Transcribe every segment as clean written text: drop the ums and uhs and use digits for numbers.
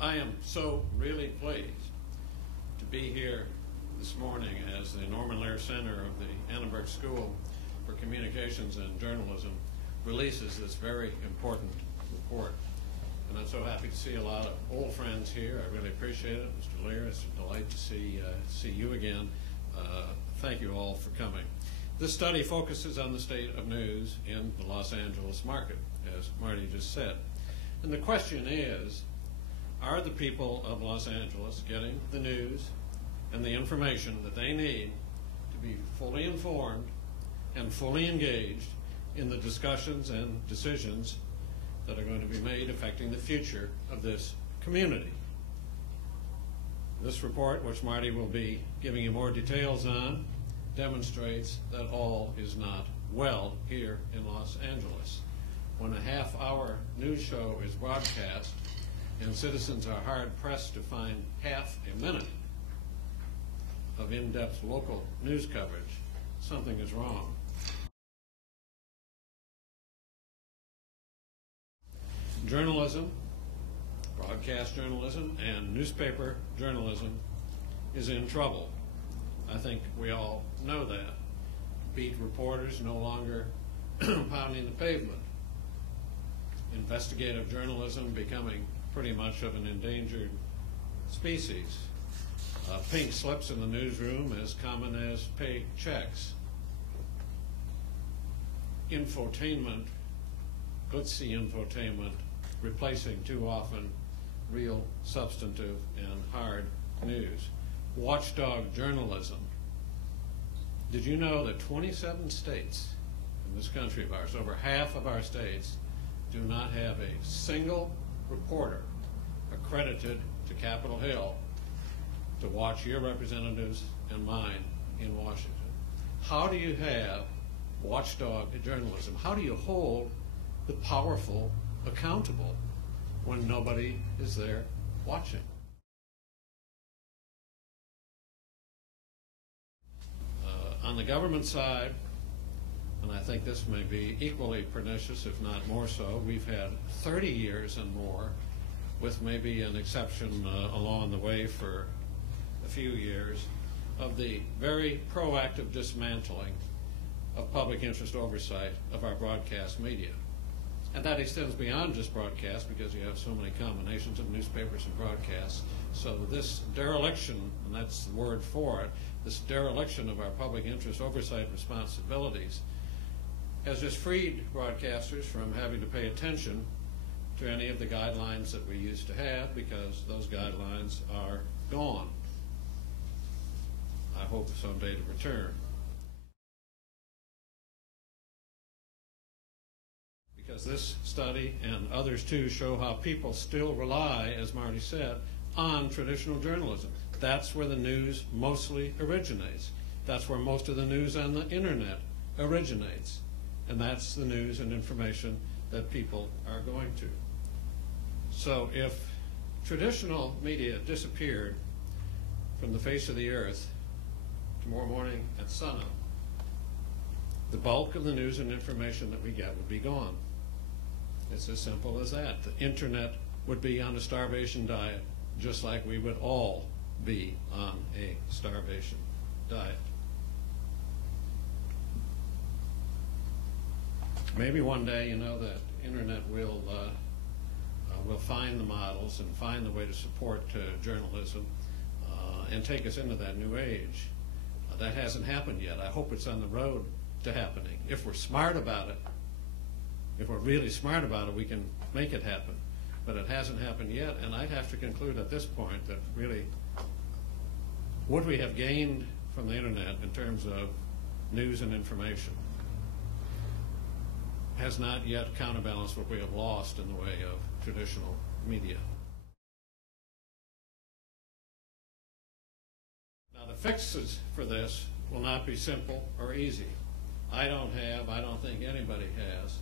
I am so really pleased to be here this morning as the Norman Lear Center of the Annenberg School for Communications and Journalism releases this very important report. And I'm so happy to see a lot of old friends here. I really appreciate it. Mr. Lear, it's a delight to see you again. Thank you all for coming. This study focuses on the state of news in the Los Angeles market, as Marty just said. And the question is, are the people of Los Angeles getting the news and the information that they need to be fully informed and fully engaged in the discussions and decisions that are going to be made affecting the future of this community? This report, which Marty will be giving you more details on, demonstrates that all is not well here in Los Angeles. When a half-hour news show is broadcast and citizens are hard-pressed to find half a minute of in-depth local news coverage, something is wrong. Journalism, broadcast journalism, and newspaper journalism is in trouble. I think we all know that. Beat reporters no longer pounding the pavement. Investigative journalism becoming pretty much of an endangered species. Pink slips in the newsroom as common as paid checks. Infotainment, glitzy infotainment, replacing too often real, substantive, and hard news. Watchdog journalism. Did you know that 27 states in this country of ours, over half of our states, do not have a single reporter accredited to Capitol Hill to watch your representatives and mine in Washington? How do you have watchdog journalism? How do you hold the powerful accountable when nobody is there watching? On the government side, and I think this may be equally pernicious, if not more so, we've had 30 years and more, with maybe an exception along the way for a few years, of the very proactive dismantling of public interest oversight of our broadcast media. And that extends beyond just broadcast, because you have so many combinations of newspapers and broadcasts. So this dereliction, and that's the word for it, this dereliction of our public interest oversight responsibilities has just freed broadcasters from having to pay attention to any of the guidelines that we used to have, because those guidelines are gone. I hope someday to return. Because this study and others too show how people still rely, as Marty said, on traditional journalism. That's where the news mostly originates. That's where most of the news on the internet originates. And that's the news and information that people are going to. So if traditional media disappeared from the face of the earth tomorrow morning at sunup, the bulk of the news and information that we get would be gone. It's as simple as that. The internet would be on a starvation diet, just like we would all be on a starvation diet. Maybe one day, you know, that internet will find the models and find the way to support journalism and take us into that new age. That hasn't happened yet. I hope it's on the road to happening. If we're smart about it, if we're really smart about it, we can make it happen. But it hasn't happened yet, and I'd have to conclude at this point that really what we have gained from the internet in terms of news and information has not yet counterbalanced what we have lost in the way of traditional media. Now, the fixes for this will not be simple or easy. I don't think anybody has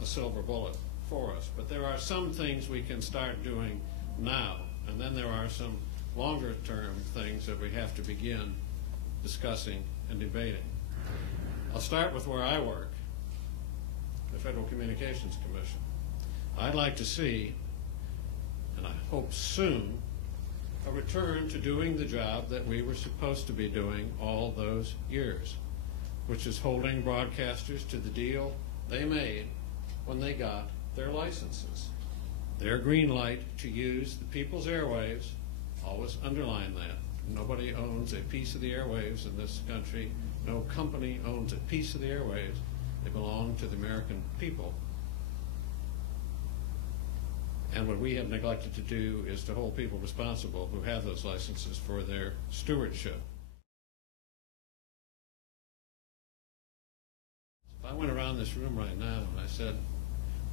a silver bullet for us, but there are some things we can start doing now, and then there are some longer-term things that we have to begin discussing and debating. I'll start with where I work, the Federal Communications Commission. I'd like to see and I hope soon, a return to doing the job that we were supposed to be doing all those years, which is holding broadcasters to the deal they made when they got their licenses. Their green light to use the people's airwaves, always underline that. Nobody owns a piece of the airwaves in this country. No company owns a piece of the airwaves. They belong to the American people. And what we have neglected to do is to hold people responsible who have those licenses for their stewardship. If I went around this room right now and I said,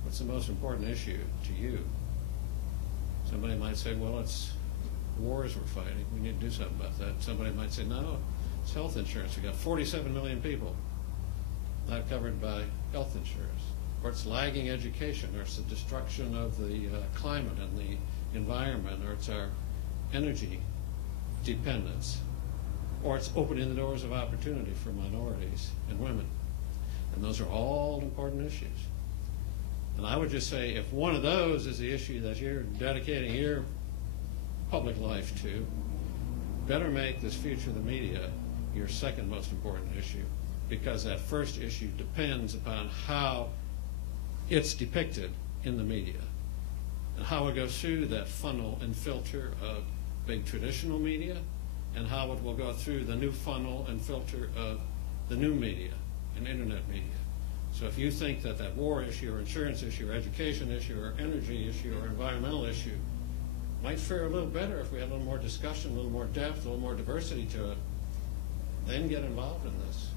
what's the most important issue to you? Somebody might say, well, it's wars we're fighting. We need to do something about that. Somebody might say, no, it's health insurance. We've got 47 million people not covered by health insurance. Or it's lagging education, or it's the destruction of the climate and the environment, or it's our energy dependence, or it's opening the doors of opportunity for minorities and women. And those are all important issues. And I would just say, if one of those is the issue that you're dedicating your public life to, better make this future of the media your second most important issue, because that first issue depends upon how it's depicted in the media and how it goes through that funnel and filter of big traditional media and how it will go through the new funnel and filter of the new media and internet media. So if you think that that war issue or insurance issue or education issue or energy issue or environmental issue might fare a little better if we had a little more discussion, a little more depth, a little more diversity to it, then get involved in this.